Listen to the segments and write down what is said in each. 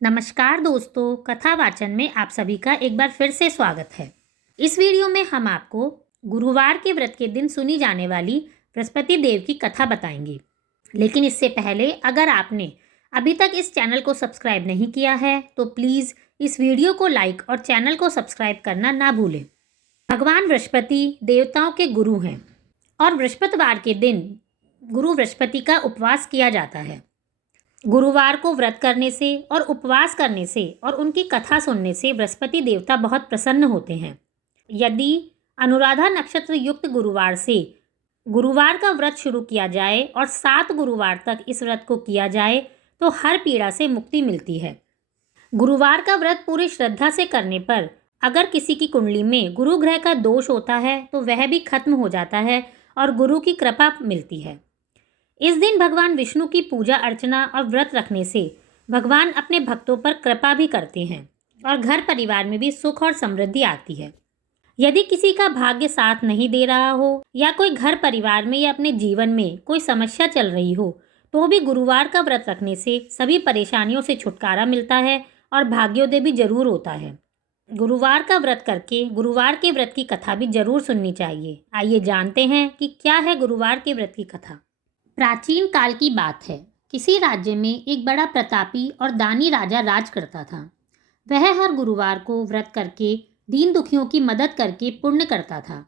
नमस्कार दोस्तों, कथा वाचन में आप सभी का एक बार फिर से स्वागत है। इस वीडियो में हम आपको गुरुवार के व्रत के दिन सुनी जाने वाली बृहस्पति देव की कथा बताएंगे। लेकिन इससे पहले अगर आपने अभी तक इस चैनल को सब्सक्राइब नहीं किया है तो प्लीज़ इस वीडियो को लाइक और चैनल को सब्सक्राइब करना ना भूलें। भगवान बृहस्पति देवताओं के गुरु हैं और बृहस्पतिवार के दिन गुरु बृहस्पति का उपवास किया जाता है। गुरुवार को व्रत करने से और उपवास करने से और उनकी कथा सुनने से बृहस्पति देवता बहुत प्रसन्न होते हैं। यदि अनुराधा नक्षत्र युक्त गुरुवार से गुरुवार का व्रत शुरू किया जाए और 7 गुरुवार तक इस व्रत को किया जाए तो हर पीड़ा से मुक्ति मिलती है। गुरुवार का व्रत पूरी श्रद्धा से करने पर अगर किसी की कुंडली में गुरु ग्रह का दोष होता है तो वह भी खत्म हो जाता है और गुरु की कृपा मिलती है। इस दिन भगवान विष्णु की पूजा अर्चना और व्रत रखने से भगवान अपने भक्तों पर कृपा भी करते हैं और घर परिवार में भी सुख और समृद्धि आती है। यदि किसी का भाग्य साथ नहीं दे रहा हो या कोई घर परिवार में या अपने जीवन में कोई समस्या चल रही हो तो भी गुरुवार का व्रत रखने से सभी परेशानियों से छुटकारा मिलता है और भाग्योदय भी जरूर होता है। गुरुवार का व्रत करके गुरुवार के व्रत की कथा भी जरूर सुननी चाहिए। आइए जानते हैं कि क्या है गुरुवार के व्रत की कथा। प्राचीन काल की बात है। किसी राज्य में एक बड़ा प्रतापी और दानी राजा राज करता था। वह हर गुरुवार को व्रत करके दीन दुखियों की मदद करके पुण्य करता था।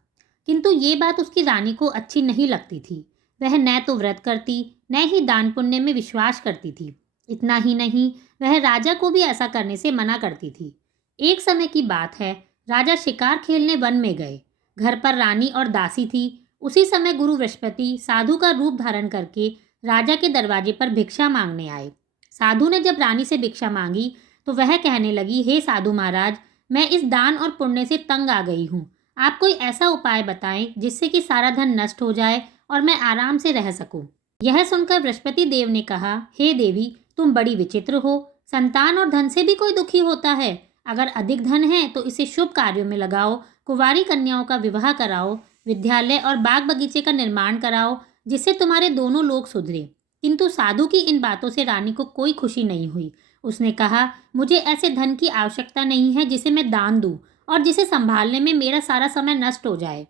किंतु ये बात उसकी रानी को अच्छी नहीं लगती थी। वह न तो व्रत करती न ही दान पुण्य में विश्वास करती थी। इतना ही नहीं, वह राजा को भी ऐसा करने से मना करती थी। एक समय की बात है, राजा शिकार खेलने वन में गए। घर पर रानी और दासी थी। उसी समय गुरु बृहस्पति साधु का रूप धारण करके राजा के दरवाजे पर भिक्षा मांगने आए। साधु ने जब रानी से भिक्षा मांगी तो वह कहने लगी, हे साधु महाराज, मैं इस दान और पुण्य से तंग आ गई हूँ। आप कोई ऐसा उपाय बताएं जिससे कि सारा धन नष्ट हो जाए और मैं आराम से रह सकूं। यह सुनकर बृहस्पति देव ने कहा, हे देवी, तुम बड़ी विचित्र हो। संतान और धन से भी कोई दुखी होता है। अगर अधिक धन है तो इसे शुभ कार्यों में लगाओ, कुंवारी कन्याओं का विवाह कराओ, विद्यालय और बाग बगीचे का निर्माण कराओ, जिससे तुम्हारे दोनों लोग सुधरे। किंतु साधु की इन बातों से रानी को कोई खुशी नहीं हुई। उसने कहा, मुझे ऐसे धन की आवश्यकता नहीं है जिसे मैं दान दूं और जिसे संभालने में मेरा सारा समय नष्ट हो जाए।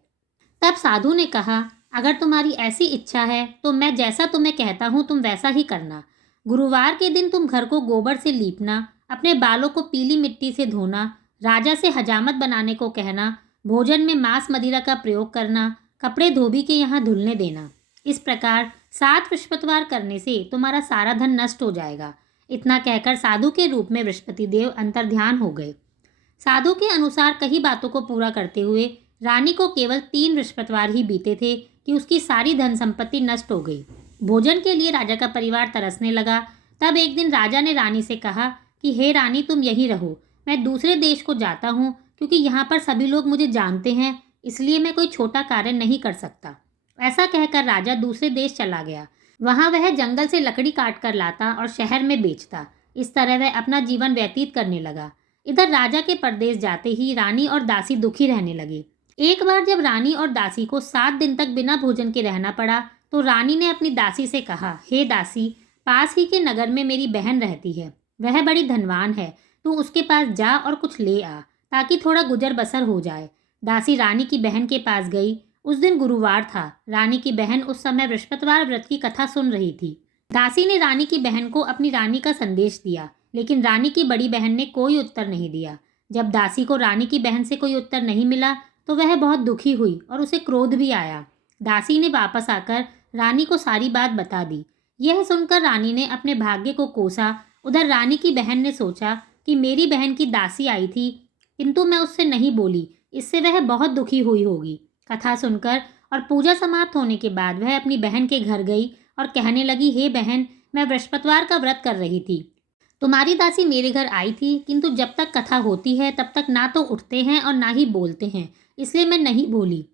तब साधु ने कहा, अगर तुम्हारी ऐसी इच्छा है तो मैं जैसा तुम्हें कहता हूँ तुम वैसा ही करना। गुरुवार के दिन तुम घर को गोबर से लीपना, अपने बालों को पीली मिट्टी से धोना, राजा से हजामत बनाने को कहना, भोजन में मांस मदिरा का प्रयोग करना, कपड़े धोबी के यहाँ धुलने देना। इस प्रकार 7 बृहस्पतिवार करने से तुम्हारा सारा धन नष्ट हो जाएगा। इतना कहकर साधु के रूप में बृहस्पति देव अंतर्ध्यान हो गए। साधु के अनुसार कई बातों को पूरा करते हुए रानी को केवल 3 बृहस्पतिवार ही बीते थे कि उसकी सारी धन संपत्ति नष्ट हो गई। भोजन के लिए राजा का परिवार तरसने लगा। तब एक दिन राजा ने रानी से कहा कि हे रानी, तुम यहीं रहो, मैं दूसरे देश को जाता हूँ क्योंकि यहाँ पर सभी लोग मुझे जानते हैं, इसलिए मैं कोई छोटा कार्य नहीं कर सकता। ऐसा कहकर राजा दूसरे देश चला गया। वहाँ वह जंगल से लकड़ी काट कर लाता और शहर में बेचता। इस तरह वह अपना जीवन व्यतीत करने लगा। इधर राजा के परदेश जाते ही रानी और दासी दुखी रहने लगे। एक बार जब रानी और दासी को 7 दिन तक बिना भोजन के रहना पड़ा तो रानी ने अपनी दासी से कहा, हे दासी, पास ही के नगर में मेरी बहन रहती है। वह बड़ी धनवान है। तू उसके पास जा और कुछ ले आ ताकि थोड़ा गुजर बसर हो जाए। दासी रानी की बहन के पास गई। उस दिन गुरुवार था। रानी की बहन उस समय बृहस्पतिवार व्रत की कथा सुन रही थी। दासी ने रानी की बहन को अपनी रानी का संदेश दिया, लेकिन रानी की बड़ी बहन ने कोई उत्तर नहीं दिया। जब दासी को रानी की बहन से कोई उत्तर नहीं मिला तो वह बहुत दुखी हुई और उसे क्रोध भी आया। दासी ने वापस आकर रानी को सारी बात बता दी। यह सुनकर रानी ने अपने भाग्य को कोसा। उधर रानी की बहन ने सोचा कि मेरी बहन की दासी आई थी किंतु मैं उससे नहीं बोली, इससे वह बहुत दुखी हुई होगी। कथा सुनकर और पूजा समाप्त होने के बाद वह अपनी बहन के घर गई और कहने लगी, हे बहन, मैं बृहस्पतिवार का व्रत कर रही थी। तुम्हारी दासी मेरे घर आई थी किंतु जब तक कथा होती है तब तक ना तो उठते हैं और ना ही बोलते हैं, इसलिए मैं नहीं बोली।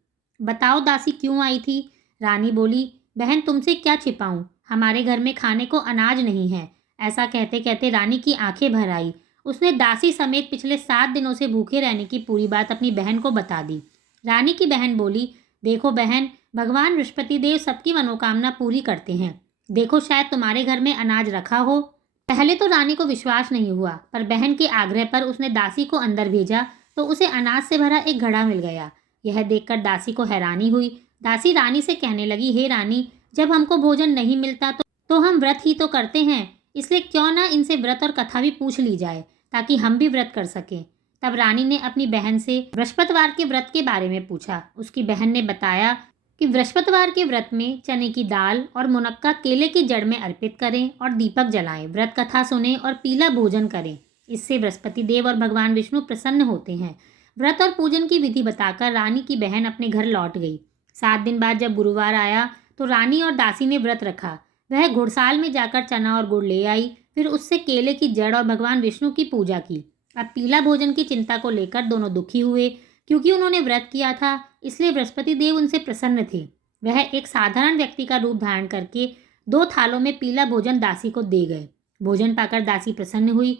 बताओ दासी क्यों आई थी? रानी बोली, बहन, तुमसे क्या छिपाऊं, हमारे घर में खाने को अनाज नहीं है। ऐसा कहते कहते रानी की आंखें भर आई। उसने दासी समेत पिछले 7 दिनों से भूखे रहने की पूरी बात अपनी बहन को बता दी। रानी की बहन बोली, देखो बहन, भगवान बृहस्पति देव सबकी मनोकामना पूरी करते हैं। देखो, शायद तुम्हारे घर में अनाज रखा हो। पहले तो रानी को विश्वास नहीं हुआ, पर बहन के आग्रह पर उसने दासी को अंदर भेजा तो उसे अनाज से भरा एक घड़ा मिल गया। यह देखकर दासी को हैरानी हुई। दासी रानी से कहने लगी, हे रानी, जब हमको भोजन नहीं मिलता तो हम व्रत ही तो करते हैं, इसलिए क्यों ना इनसे व्रत और कथा भी पूछ ली जाए ताकि हम भी व्रत कर सकें। तब रानी ने अपनी बहन से बृहस्पतिवार के व्रत के बारे में पूछा। उसकी बहन ने बताया कि बृहस्पतिवार के व्रत में चने की दाल और मुनक्का केले की जड़ में अर्पित करें और दीपक जलाएं, व्रत कथा सुनें और पीला भोजन करें। इससे बृहस्पति देव और भगवान विष्णु प्रसन्न होते हैं। व्रत और पूजन की विधि बताकर रानी की बहन अपने घर लौट गई। 7 दिन बाद जब गुरुवार आया तो रानी और दासी ने व्रत रखा। वह घुड़साल में जाकर चना और गुड़ ले आई, फिर उससे केले की जड़ और भगवान विष्णु की पूजा की। अब पीला भोजन की चिंता को लेकर दोनों दुखी हुए, क्योंकि उन्होंने व्रत किया था, इसलिए बृहस्पति देव उनसे प्रसन्न थे। वह एक साधारण व्यक्ति का रूप धारण करके 2 थालों में पीला भोजन दासी को दे गए। भोजन पाकर दासी प्रसन्न हुई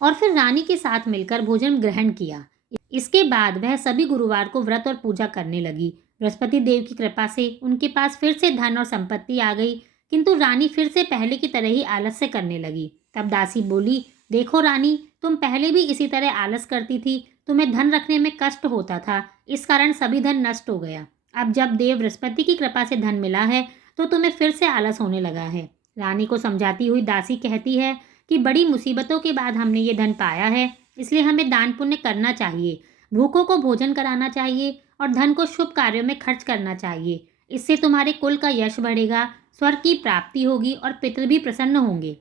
और फिर रानी के साथ मिलकर भोजन ग्रहण किया। इसके बाद वह सभी गुरुवार को व्रत और पूजा करने लगी। बृहस्पति देव की कृपा से उनके पास फिर से धन और संपत्ति आ गई, किंतु रानी फिर से पहले की तरह ही आलस्य करने लगी। तब दासी बोली, देखो रानी, तुम पहले भी इसी तरह आलस करती थी, तुम्हें धन रखने में कष्ट होता था, इस कारण सभी धन नष्ट हो गया। अब जब देव बृहस्पति की कृपा से धन मिला है तो तुम्हें फिर से आलस होने लगा है। रानी को समझाती हुई दासी कहती है कि बड़ी मुसीबतों के बाद हमने ये धन पाया है, इसलिए हमें दान पुण्य करना चाहिए, भूखों को भोजन कराना चाहिए और धन को शुभ कार्यों में खर्च करना चाहिए। इससे तुम्हारे कुल का यश बढ़ेगा, स्वर्ग की प्राप्ति होगी और पितृ भी प्रसन्न होंगे।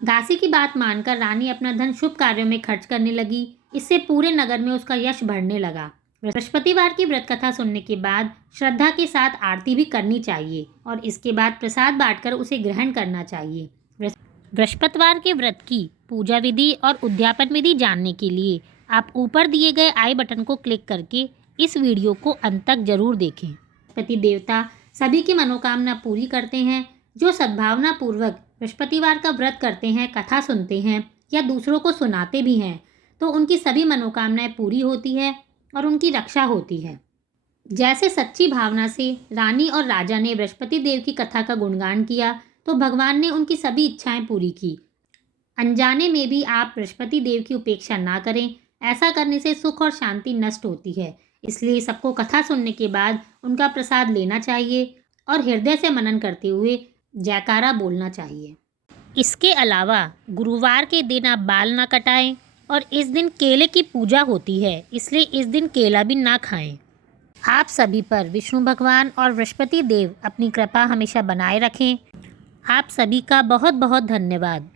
दासी की बात मानकर रानी अपना धन शुभ कार्यों में खर्च करने लगी। इससे पूरे नगर में उसका यश बढ़ने लगा। बृहस्पतिवार की व्रत कथा सुनने के बाद श्रद्धा के साथ आरती भी करनी चाहिए और इसके बाद प्रसाद बांटकर उसे ग्रहण करना चाहिए। बृहस्पतिवार के व्रत की पूजा विधि और उद्यापन विधि जानने के लिए आप ऊपर दिए गए आई बटन को क्लिक करके इस वीडियो को अंत तक जरूर देखें। बृहस्पति देवता सभी की मनोकामना पूरी करते हैं। जो सद्भावना पूर्वक बृहस्पतिवार का व्रत करते हैं, कथा सुनते हैं या दूसरों को सुनाते भी हैं, तो उनकी सभी मनोकामनाएं पूरी होती है और उनकी रक्षा होती है। जैसे सच्ची भावना से रानी और राजा ने बृहस्पति देव की कथा का गुणगान किया तो भगवान ने उनकी सभी इच्छाएं पूरी की। अनजाने में भी आप बृहस्पति देव की उपेक्षा ना करें, ऐसा करने से सुख और शांति नष्ट होती है। इसलिए सबको कथा सुनने के बाद उनका प्रसाद लेना चाहिए और हृदय से मनन करते हुए जयकारा बोलना चाहिए। इसके अलावा गुरुवार के दिन आप बाल ना कटाएं और इस दिन केले की पूजा होती है, इसलिए इस दिन केला भी ना खाएं। आप सभी पर विष्णु भगवान और बृहस्पति देव अपनी कृपा हमेशा बनाए रखें। आप सभी का बहुत बहुत धन्यवाद।